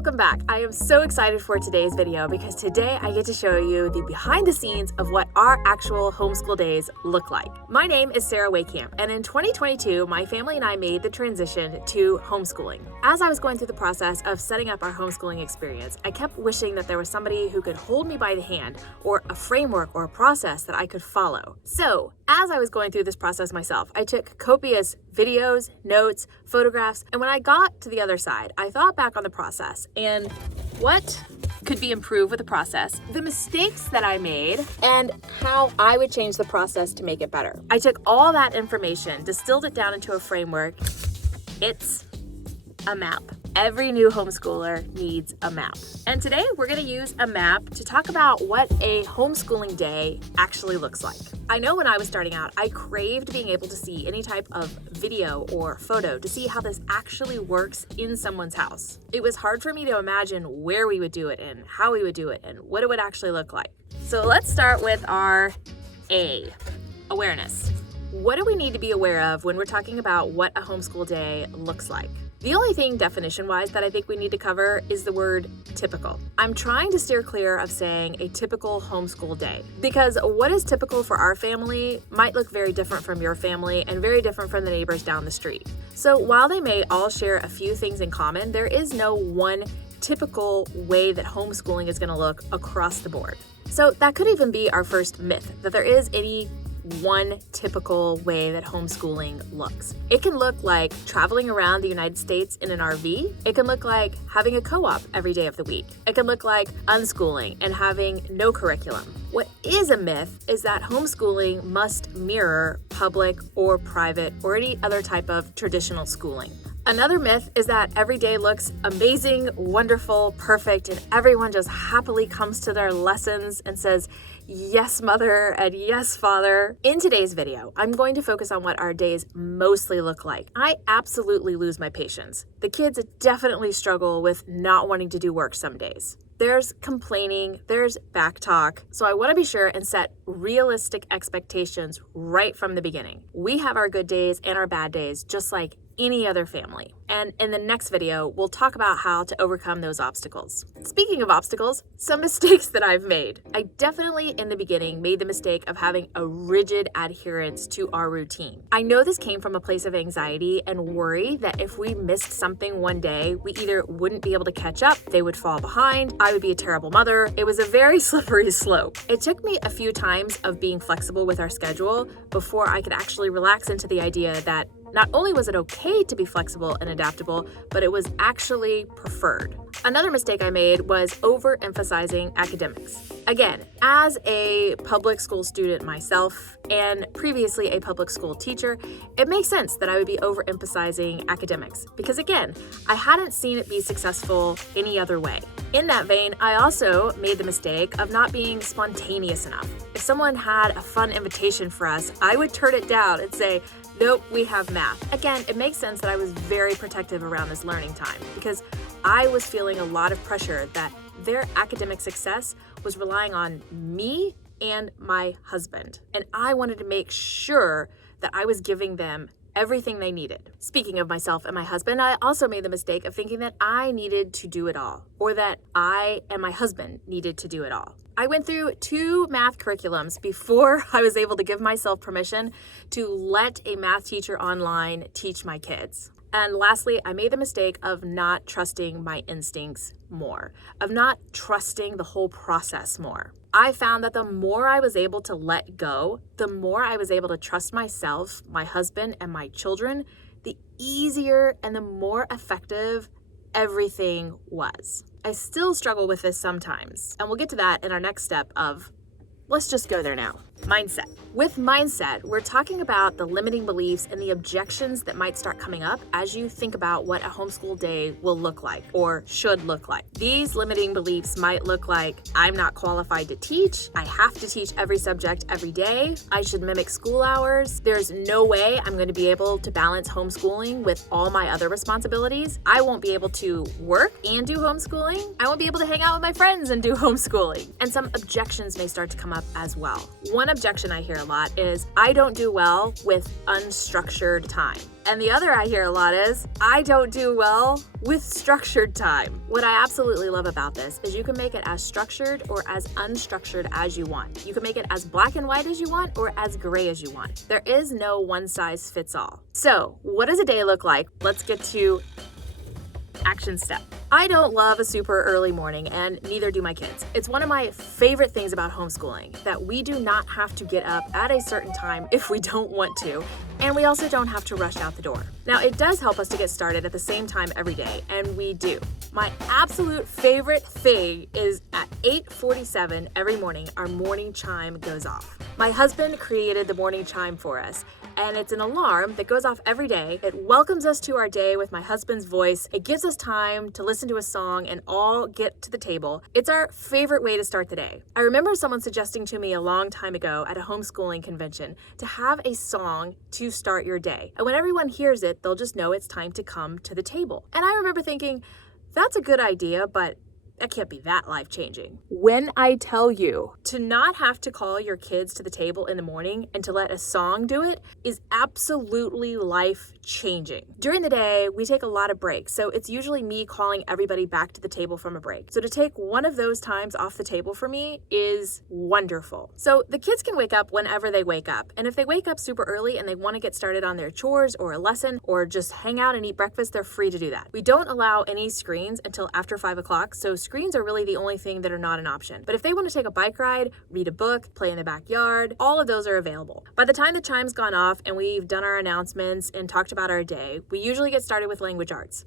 Welcome back. I am so excited for today's video because today I get to show you the behind the scenes of what our actual homeschool days look like. My name is Sarah Waycamp, and in 2022, my family and I made the transition to homeschooling. As I was going through the process of setting up our homeschooling experience, I kept wishing that there was somebody who could hold me by the hand or a framework or a process that I could follow. So, as I was going through this process myself, I took copious videos, notes, photographs, and when I got to the other side, I thought back on the process and what could be improved with the process, the mistakes that I made, and how I would change the process to make it better. I took all that information, distilled it down into a framework. It's a map. Every new homeschooler needs a map. And today we're going to use a map to talk about what a homeschooling day actually looks like. I know when I was starting out, I craved being able to see any type of video or photo to see how this actually works in someone's house. It was hard for me to imagine where we would do it and how we would do it and what it would actually look like. So let's start with our A, awareness. What do we need to be aware of when we're talking about what a homeschool day looks like? The only thing definition-wise that I think we need to cover is the word typical. I'm trying to steer clear of saying a typical homeschool day because what is typical for our family might look very different from your family and very different from the neighbors down the street. So while they may all share a few things in common, there is no one typical way that homeschooling is going to look across the board. So that could even be our first myth, that there is any one typical way that homeschooling looks. It can look like traveling around the United States in an RV. It can look like having a co-op every day of the week. It can look like unschooling and having no curriculum. What is a myth is that homeschooling must mirror public or private or any other type of traditional schooling. Another myth is that every day looks amazing, wonderful, perfect, and everyone just happily comes to their lessons and says, yes, mother, and yes, father. In today's video, I'm going to focus on what our days mostly look like. I absolutely lose my patience. The kids definitely struggle with not wanting to do work some days. There's complaining, there's back talk. So I want to be sure and set realistic expectations right from the beginning. We have our good days and our bad days, just like any other family. And in the next video, we'll talk about how to overcome those obstacles. Speaking of obstacles, some mistakes that I've made. I definitely in the beginning made the mistake of having a rigid adherence to our routine. I know this came from a place of anxiety and worry that if we missed something one day, we either wouldn't be able to catch up, they would fall behind, I would be a terrible mother. It was a very slippery slope. It took me a few times of being flexible with our schedule before I could actually relax into the idea that not only was it okay to be flexible and adaptable, but it was actually preferred. Another mistake I made was overemphasizing academics. Again, as a public school student myself and previously a public school teacher, it makes sense that I would be overemphasizing academics because again, I hadn't seen it be successful any other way. In that vein, I also made the mistake of not being spontaneous enough. If someone had a fun invitation for us, I would turn it down and say, nope, we have math. Again, it makes sense that I was very protective around this learning time because I was feeling a lot of pressure that their academic success was relying on me and my husband. And I wanted to make sure that I was giving them everything they needed. Speaking of myself and my husband, I also made the mistake of thinking that I needed to do it all, or that I and my husband needed to do it all. I went through 2 math curriculums before I was able to give myself permission to let a math teacher online teach my kids. And lastly, I made the mistake of not trusting my instincts more, of not trusting the whole process more. I found that the more I was able to let go, the more I was able to trust myself, my husband, and my children, the easier and the more effective everything was. I still struggle with this sometimes, and we'll get to that in our next step of, let's just go there now. Mindset. With mindset, we're talking about the limiting beliefs and the objections that might start coming up as you think about what a homeschool day will look like or should look like. These limiting beliefs might look like, I'm not qualified to teach, I have to teach every subject every day, I should mimic school hours, there's no way I'm going to be able to balance homeschooling with all my other responsibilities, I won't be able to work and do homeschooling, I won't be able to hang out with my friends and do homeschooling. And some objections may start to come up as well. One one objection I hear a lot is, I don't do well with unstructured time. And the other I hear a lot is, I don't do well with structured time. What I absolutely love about this is you can make it as structured or as unstructured as you want. You can make it as black and white as you want or as gray as you want. There is no one size fits all. So what does a day look like? Let's get to action step. I don't love a super early morning, and neither do my kids. It's one of my favorite things about homeschooling, that we do not have to get up at a certain time if we don't want to, and we also don't have to rush out the door. Now, it does help us to get started at the same time every day, and we do. My absolute favorite thing is at 8:47 every morning, our morning chime goes off. My husband created the morning chime for us, and it's an alarm that goes off every day. It welcomes us to our day with my husband's voice. It gives us time to listen to a song and all get to the table. It's our favorite way to start the day. I remember someone suggesting to me a long time ago at a homeschooling convention to have a song to start your day. And when everyone hears it, they'll just know it's time to come to the table. And I remember thinking, that's a good idea, but that can't be that life-changing. When I tell you to not have to call your kids to the table in the morning and to let a song do it is absolutely life-changing. During the day, we take a lot of breaks, so it's usually me calling everybody back to the table from a break. So to take one of those times off the table for me is wonderful. So the kids can wake up whenever they wake up, and if they wake up super early and they want to get started on their chores or a lesson or just hang out and eat breakfast, they're free to do that. We don't allow any screens until after 5 o'clock, so screens are really the only thing that are not an option. But if they want to take a bike ride, read a book, play in the backyard, all of those are available. By the time the chime's gone off and we've done our announcements and talked about our day, we usually get started with language arts.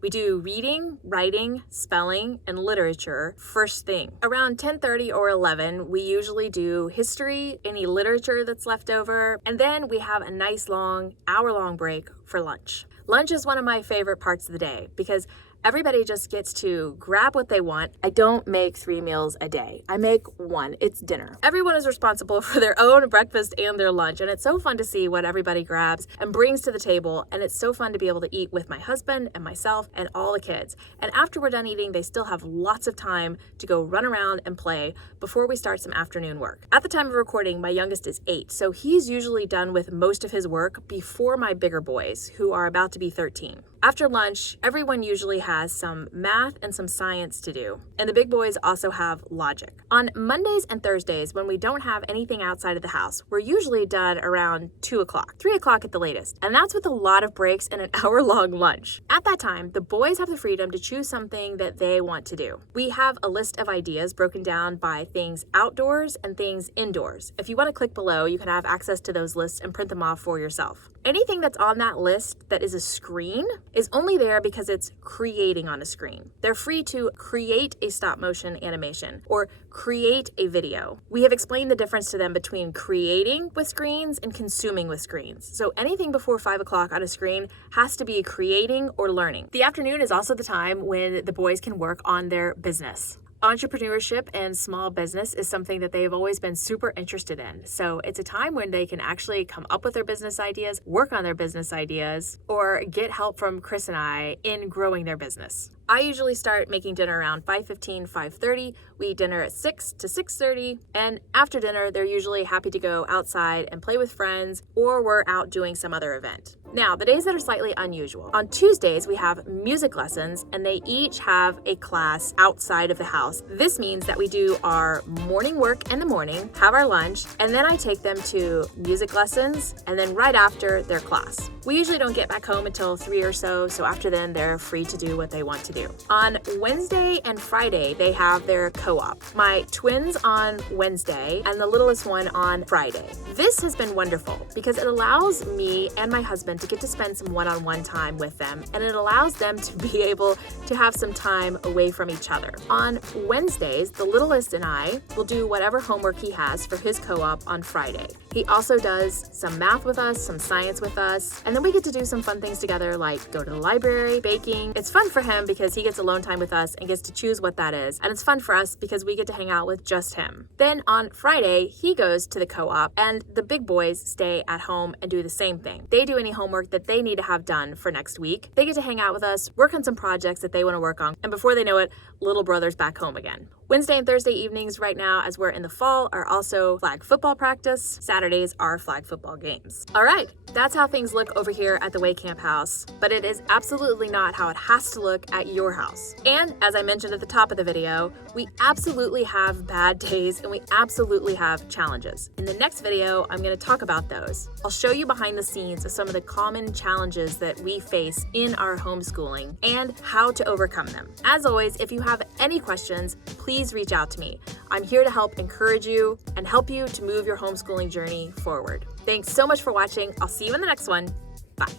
We do reading, writing, spelling, and literature first thing. Around 10:30 or 11, we usually do history, any literature that's left over, and then we have a nice long, hour-long break for lunch. Lunch is one of my favorite parts of the day because everybody just gets to grab what they want. I don't make 3 meals a day. I make one. It's dinner. Everyone is responsible for their own breakfast and their lunch, and it's so fun to see what everybody grabs and brings to the table, and it's so fun to be able to eat with my husband and myself and all the kids. And after we're done eating, they still have lots of time to go run around and play before we start some afternoon work. At the time of recording, my youngest is 8, so he's usually done with most of his work before my bigger boys, who are about to be 13. After lunch, everyone usually has some math and some science to do, and the big boys also have logic. On Mondays and Thursdays, when we don't have anything outside of the house, we're usually done around 2 o'clock, 3 o'clock at the latest, and that's with a lot of breaks and an hour-long lunch. At that time, the boys have the freedom to choose something that they want to do. We have a list of ideas broken down by things outdoors and things indoors. If you want to click below, you can have access to those lists and print them off for yourself. Anything that's on that list that is a screen is only there because it's creating on a screen. They're free to create a stop motion animation or create a video. We have explained the difference to them between creating with screens and consuming with screens. So anything before 5 o'clock on a screen has to be creating or learning. The afternoon is also the time when the boys can work on their business. Entrepreneurship and small business is something that they've always been super interested in. So it's a time when they can actually come up with their business ideas, work on their business ideas, or get help from Chris and I in growing their business. I usually start making dinner around 5:15, 5:30. We eat dinner at 6 to 6:30. And after dinner, they're usually happy to go outside and play with friends, or we're out doing some other event. Now, the days that are slightly unusual. On Tuesdays, we have music lessons, and they each have a class outside of the house. This means that we do our morning work in the morning, have our lunch, and then I take them to music lessons, and then right after their class. We usually don't get back home until 3 or so after then, they're free to do what they want to do. On Wednesday and Friday, they have their co-op. My twins on Wednesday and the littlest one on Friday. This has been wonderful because it allows me and my husband to get to spend some one-on-one time with them, and it allows them to be able to have some time away from each other. On Wednesdays, the littlest and I will do whatever homework he has for his co-op on Friday. He also does some math with us, some science with us, and then we get to do some fun things together like go to the library, baking. It's fun for him because he gets alone time with us and gets to choose what that is, and it's fun for us because we get to hang out with just him. Then on Friday, he goes to the co-op, and the big boys stay at home and do the same thing. They do any homework that they need to have done for next week. They get to hang out with us, work on some projects that they want to work on, and before they know it, little brother's back home again. Wednesday and Thursday evenings right now, as we're in the fall, are also flag football practice. Saturdays are flag football games. All right, that's how things look over here at the Way Camp house, but it is absolutely not how it has to look at your house. And as I mentioned at the top of the video, we absolutely have bad days and we absolutely have challenges. In the next video, I'm going to talk about those. I'll show you behind the scenes of some of the common challenges that we face in our homeschooling and how to overcome them. As always, if you have any questions, please reach out to me. I'm here to help encourage you and help you to move your homeschooling journey forward. Thanks so much for watching. I'll see you in the next one. Bye.